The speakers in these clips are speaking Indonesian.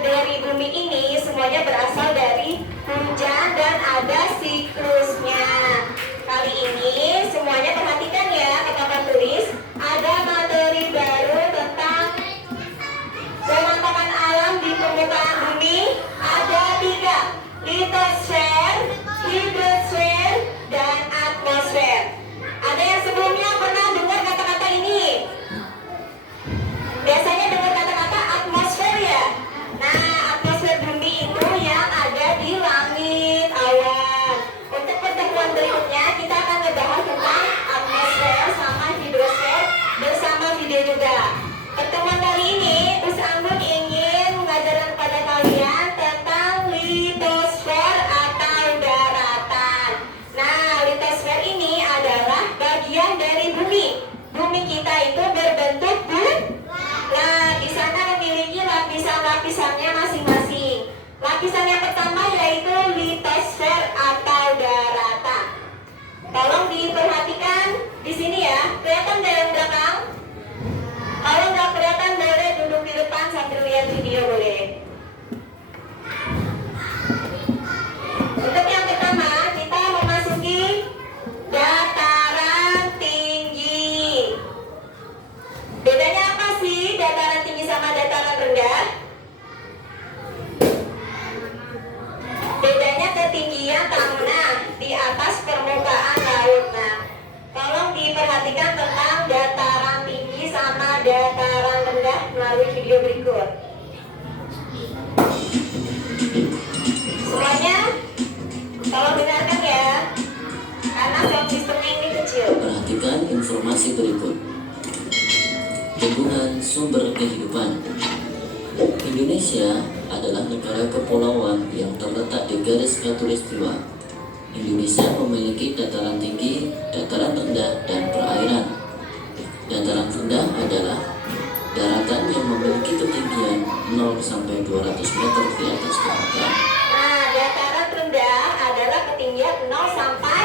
dari bumi ini semuanya berasal dari hujan dan ada siklusnya. Kali ini semuanya perhatikan ya, papan tulis ada materi baru tentang pemantapan alam di permukaan bumi. Ada 3, litosfer, hidrosfer, dan atmosfer. Ada yang sebelumnya pernah dengar kata-kata ini? Biasanya dengar kata-kata atmosfer ya. Nah, atmosfer bumi itu yang ada di langit awan. Untuk pertemuan berikutnya kita akan ngebahas tentang atmosfer sama hidrosfer bersama video juga. Pertemuan kali ini Anggun ingin mengajarkan kepada kalian tentang litosfer atau daratan. Nah, litosfer ini adalah bagian dari bumi. Bumi kita itu berbentuk bulat. Nah, di sana memiliki lapisan-lapisannya masing-masing. Lapisan yang pertama yaitu litosfer atau daratan. Tolong diperhatikan di sini ya. Kelihatan dari belakang? Kalau nggak kelihatan boleh duduk di depan sambil lihat video boleh. Untuk yang pertama kita memasuki dataran tinggi. Bedanya apa sih dataran tinggi sama dataran rendah? Bedanya ketinggian tanah di atas permukaan laut. Nah, tolong diperhatikan tentang dataran tinggi sama dataran rendah melalui video berikut. Semuanya tolong dengarkan ya, karena sound sistemnya ini kecil. Perhatikan informasi berikut. Tumbuhan sumber kehidupan. Indonesia adalah negara kepulauan yang terletak di garis khatulistiwa. Indonesia memiliki dataran tinggi, dataran rendah, dan perairan. Dataran rendah adalah daratan yang memiliki ketinggian 0 sampai 200 meter di atas permukaan. Nah, dataran rendah adalah ketinggian 0 sampai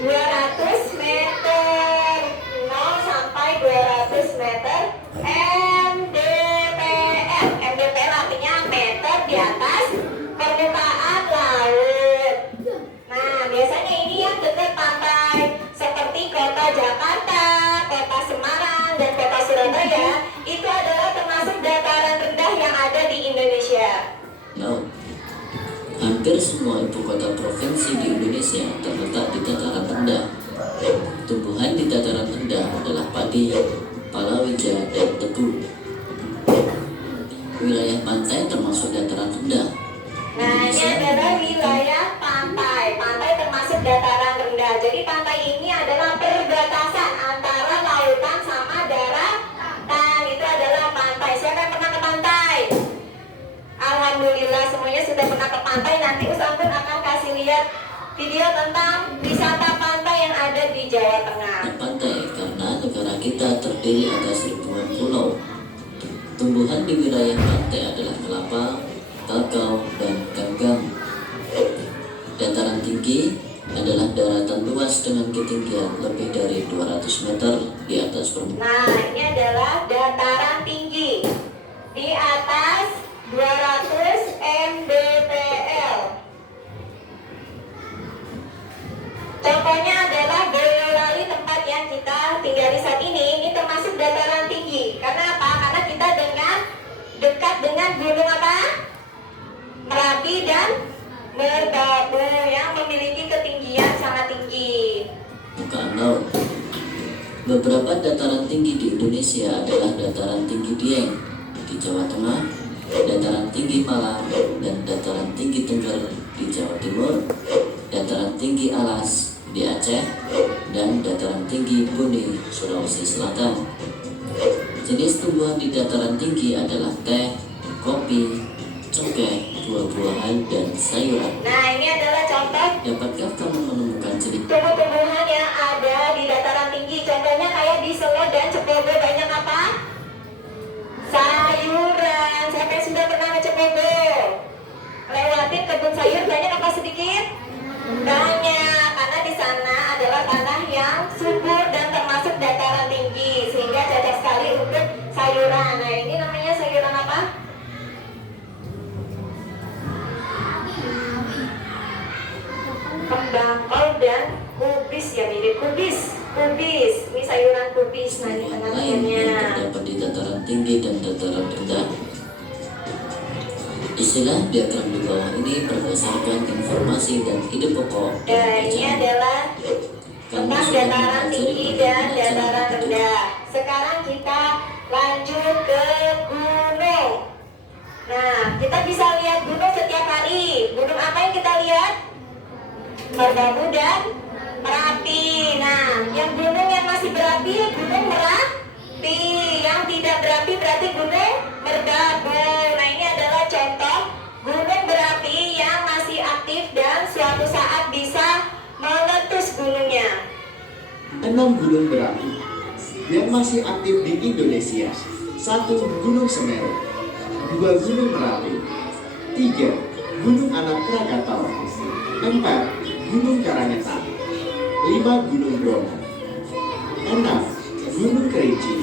200 meter. 0 sampai 200 meter MDPL. MDPL artinya meter di atas permukaan laut. Nah, biasanya ini yang dekat pantai seperti kota Jakarta, kota Semarang, dan kota Surabaya itu adalah termasuk dataran rendah yang ada di Indonesia. Laut. Hampir semua ibu kota provinsi di Indonesia terletak di dataran rendah. Tumbuhan di dataran rendah adalah padi, palawija, dan tebu. Wilayah pantai termasuk dataran rendah. Nah, ini adalah wilayah pantai. Pantai termasuk dataran rendah. Jadi pantai ini adalah perbatasan antara lautan sama daratan. Itu adalah pantai. Siapa yang pernah ke pantai? Alhamdulillah semuanya sudah pernah ke pantai. Nanti Anggun akan kasih lihat video tentang wisata pantai yang ada di Jawa Tengah. Pantai karena negara kita terdiri atas ribuan pulau. Tumbuhan di wilayah pantai adalah kelapa, kakao, dan ganggang. Dataran tinggi adalah daratan luas dengan ketinggian lebih dari 200 meter di atas permukaan. Nah, ini adalah dataran tinggi di atas 200 mdpl. Contohnya adalah Boyolali, tempat yang kita tinggali saat ini. Ini termasuk dataran tinggi. Karena apa? Karena kita dekat dengan gunung apa? Merapi dan Merbabu yang memiliki ketinggian sangat tinggi. Permukaan laut. Beberapa dataran tinggi di Indonesia adalah dataran tinggi Dieng di Jawa Tengah, dataran tinggi Malang, dan dataran tinggi Tengger di Jawa Timur, dataran tinggi Alas di Aceh, dan dataran tinggi Bone, Sulawesi Selatan. Jenis tumbuhan di dataran tinggi adalah teh, kopi, cengkeh, buah-buahan, dan sayuran. Nah, ini adalah contoh Dapatkah kamu menemukan jenis tumbuh-tumbuhan yang ada di dataran tinggi. Contohnya kayak di Solo dan Cepogo banyak apa? Sayuran. Siapa yang sudah pernah ke Cepogo? Lewatin kebun sayur banyak apa sedikit? Banyak, karena di sana adalah tanah yang subur dan termasuk dataran tinggi, sehingga cocok sekali untuk sayuran. Nah, ini namanya sayuran apa? dan kubis ya, mirip kubis. Ini sayuran kubis. Nah, ini Lain yang tengah-tengahnya. terdapat di dataran tinggi dan dataran rendah. Istilah diagram di bawah ini berdasarkan informasi dan ide pokok Dan ini adalah tentang dataran tinggi dan dataran rendah. Sekarang kita lanjut ke gunung. Nah, kita bisa lihat gunung setiap hari. Gunung apa yang kita lihat? Merbabu dan Merapi. Nah, yang gunung yang masih berapi, gunung Merapi. Yang tidak berapi berarti gunung Merbabu. Nah, ini adalah contoh gunung berapi yang masih aktif dan suatu saat bisa meletus gunungnya. 6 gunung berapi yang masih aktif di Indonesia. 1 Gunung Semeru, 2 Gunung Merapi, 3 Gunung Anak Krakatau, 4 Gunung Karangetan, 5 Gunung Bromo, 6 Gunung Kerinci.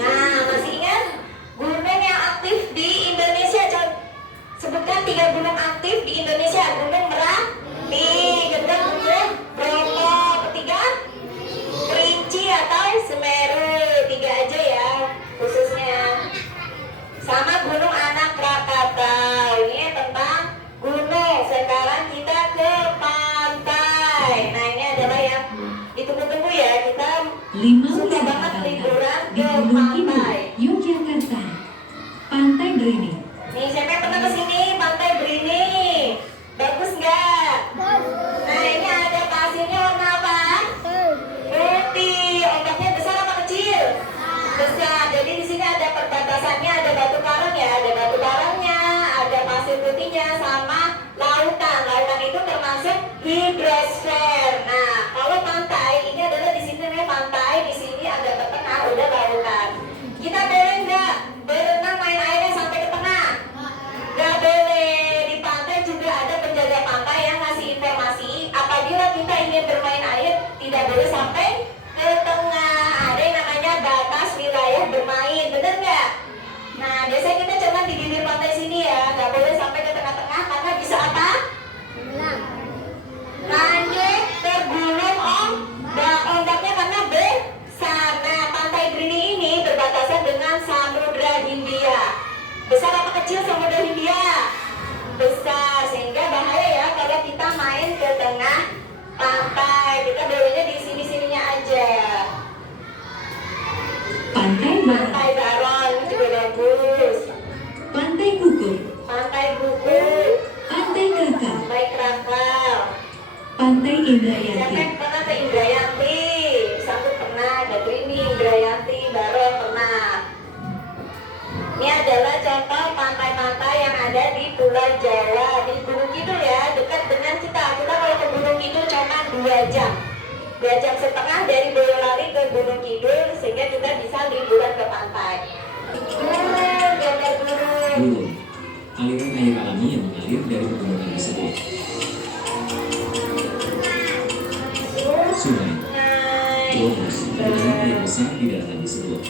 Nah, masih ingat gunung yang aktif di Indonesia? Sebutkan 3 gunung aktif di Indonesia. Gunung Merapi, kedua Gunung Bromo, ketiga Kerinci atau Semeru. 3 aja ya khususnya. Sama Gunung Anak Krakatau. Ini tentang gunung. Sekarang kita ke pantai. Nah, ini adalah yang ditunggu-tunggu ya. Kita 5 suka wisata banget pantai liburan di ke Gunung Kidul, pantai. Yogyakarta. Pantai Brini. Nih, siapa yang pernah kesini Pantai Brini? Bagus nggak? Nah, ini ada pasirnya warna apa? Putih. Ombaknya besar apa kecil? Besar. Jadi di sini ada perbatasannya, ada batu karang ya, ada batu karangnya, ada pasir putihnya, sama lautan. Lautan itu termasuk hidrosfer. Nah, kalau pantai ini adalah di sini namanya pantai, di sini agak ke tengah udah lautan. Kita boleh nggak berenang main airnya sampai ke tengah? Nggak boleh. Di pantai juga ada penjaga pantai yang ngasih informasi apabila kita ingin bermain air tidak boleh sampai ke tengah. Ada yang namanya batas wilayah bermain, bener nggak? Nah, biasanya kita cuma di bibir pantai sini ya, nggak boleh sampai ke tengah-tengah karena bisa apa? Lanjut tergulung ombaknya karena besar. Nah, Pantai Brini ini berbatasan dengan Samudra Hindia. Besar apa kecil Samudra Hindia? Besar, sehingga bahaya ya kalau kita main ke tengah pantai. Kita bolehnya di sini-sininya aja. Pantai Barat. Pantai Baron juga bagus. Pantai Kukur. Pantai Buku, Pantai Krakal. Pantai Krakal. Pantai Siapa Indrayati. yang pernah ke Indrayanti? Satu pernah, ada Trini, Indrayanti, Baron pernah. Ini adalah contoh pantai-pantai yang ada di Pulau Jawa, di Gunung Kidul ya, dekat dengan kita. Kita kalau ke Gunung Kidul cuma 2 jam. 2,5 jam dari Boyolali ke Gunung Kidul, sehingga kita bisa liburan ke pantai. Gunung, gambar gunung. Gunung, aliran air alami yang mengalir dari pegunungan tersebut. Sungai, Bromus, dengan air besar di daratan tersebut.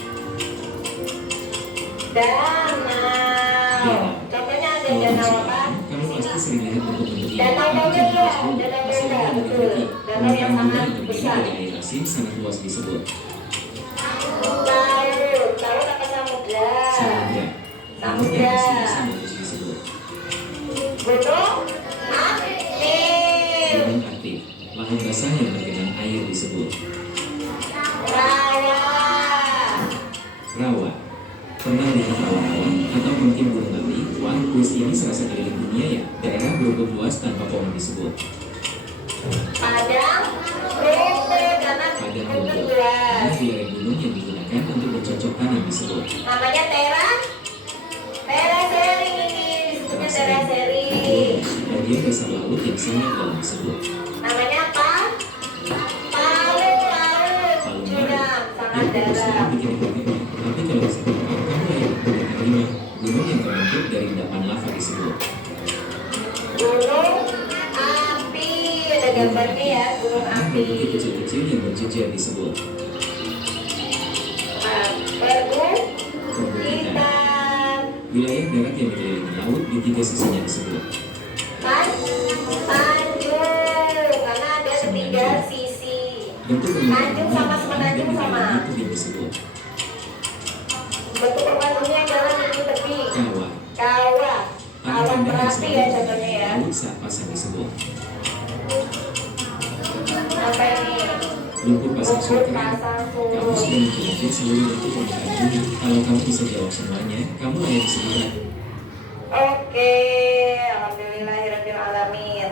Danau. Contohnya ada Kalau danau masuk apa? kamu pasti sering lihat bentuk-bentuk ini. Danau Toba ya, danau Masih Toba, ada betul. lagi. Danau yang sangat yang terdiri besar. dari air asin sangat luas disebut. Laut apa samudra? Samudra, namun yang masih bisa terus disebut. Gunung aktif. Gunung aktif, lahan basah yang tergenang air disebut. Rawa. Rawa, pernah lihat rawa-rawa atau mungkin gunung api? Wah, kuis ini serasa keliling dunia ya. Daerah berumput luas tanpa pohon disebut. Padang rumput karena Padang rumput rumput, luas. ini wilayah gunung yang digunakan untuk bercocok tanam disebut. Namanya terasering ini, disebutnya terasering. Bagian dasar laut yang sangat dalam disebut. Namanya apa? Palu Palu curam, sangat yang fokusnya dalam. bikin begini. Tapi kalau misalkan kamu layak gunung kelima, gunung yang terbentuk dari endapan lava disebut. Gunung api, ada gambarnya ya, gunung api. Bukit kecil-kecil yang berjejer disebut. Perbukitan. Wilayah darat yang dikelilingi laut di 3 sisinya disebut. Tanjung, karena ada 3 Bentuk permukaan Lanjut bumi sama adalah sebenarnya yang sama. dikelilingi tebing tersebut. Bentuk permukaan bumi adalah bentuk tebing. Kawah. Kawah. Tanah Awan rendah yang berapi ya selalu contohnya ya. laut saat pasang disebut. Apa ini? Lumpur pasang Lumpur surut kering. pasang Kamu surut. sudah menjelajahi seluruh bentuk permukaan bumi. Kalau kamu bisa jawab semuanya, kamu layak disebut. Oke, alhamdulillahirabbil alamin.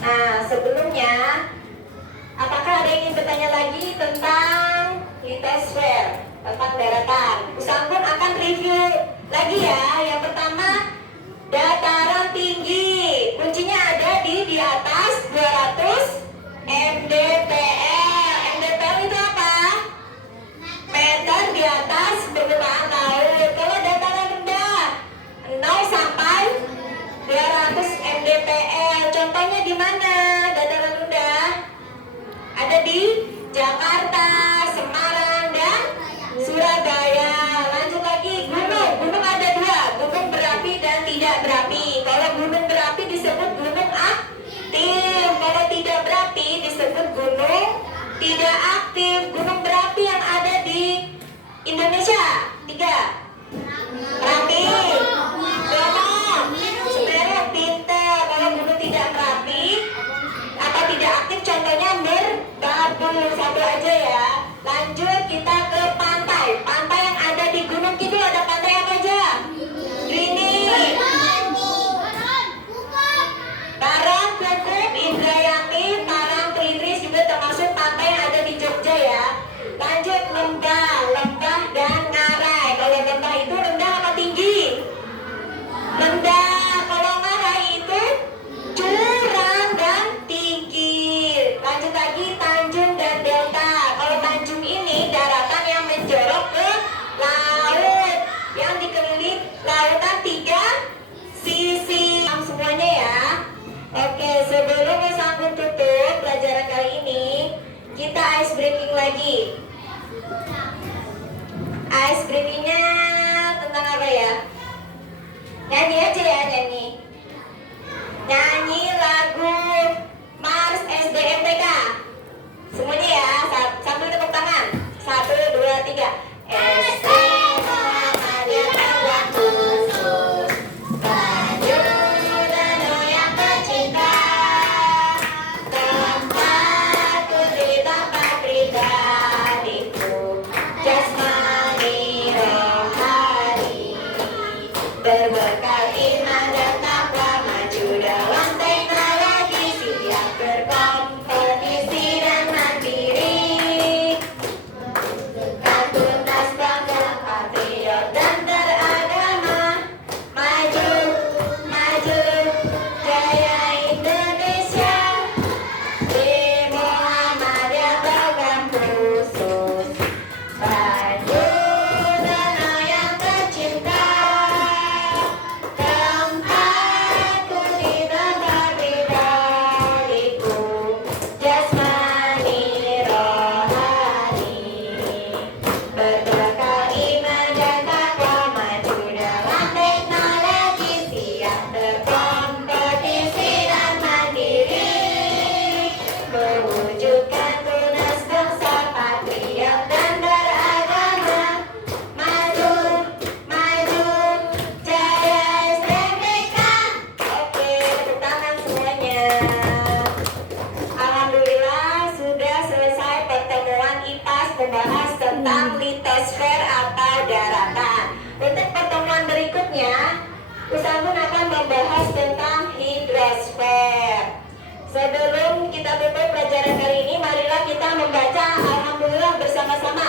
Nah, sebelumnya apakah ada yang ingin bertanya lagi tentang litosfer, tentang daratan? Usangkun akan review lagi ya. Yang pertama, dataran tinggi. Kuncinya ada di atas 200 mdpl. mdpl itu apa? Meter di atas permukaan laut. Kalau dataran rendah 0 sampai 200 mdpl. Contohnya di mana dataran rendah? Ada di Jakarta, Semarang, dan Surabaya. Lanjut lagi, gunung. Gunung ada dua, gunung berapi dan tidak berapi. Kalau gunung berapi disebut gunung aktif. Kalau tidak berapi disebut gunung tidak aktif. Gunung berapi yang ada di Indonesia 3. Merapi, Bromo, Semeru, Pinter. Kalau gunung tidak berapi atau tidak aktif contohnya Merbabu. Satu aja ya. Lanjut kita ke pantai. Pantai yang ada di Gunung Kidul ada pantai apa aja? Ini Barong, Kukup, Indrayani, Parang, Tritris juga termasuk pantai yang ada di Jogja ya. Lanjut lembah, lembah dan ngarai. Kalau lembah itu rendah apa tinggi? Rendah. Kalau ngarai itu curam dan tinggi. Lanjut lagi tanjung dan delta. Kalau tanjung ini daratan yang menjorok ke laut, yang dikelilingi lautan 3 sisi. Semuanya ya. Oke, sebelum Usangkun tutup pelajaran kali ini, kita ice breaking lagi. Ice breakingnya tentang apa ya? Nyanyi aja ya, nyanyi. Nyanyi lagu Mars SDMTK. Semuanya ya, sambil tepuk tangan. 1, 2, 3. SD Muhammadiyah Tawang Khusus Baju Dano yang tercinta, tempatku di tempat pribadiku, jasmani rohani, berbekal iman dan takwa, maju dalam teknologi, siap berkompetisi dan mandiri. Tuntas, bangga, patriot dan beragama, maju, maju, jaya Indonesia. Di Muhammadiyah program khusus, baju Dano yang tercinta, tempatku di tempat pribadiku, jasmani rohani, berbekal iman dan takwa, maju dalam teknologi, siap berkompetisi dan mandiri, mewujudkan tunas bangsa, patriot dan beragama, maju, maju, jaya STMTK. Oke, tepuk tangan semuanya. Alhamdulillah sudah selesai pertemuan IPAS membahas tentang litosfer atau daratan. Untuk pertemuan berikutnya, Usangkun akan membahas tentang hidrosfer. Sebelum kita tutup pelajaran kali ini, marilah kita membaca Alhamdulillah bersama-sama.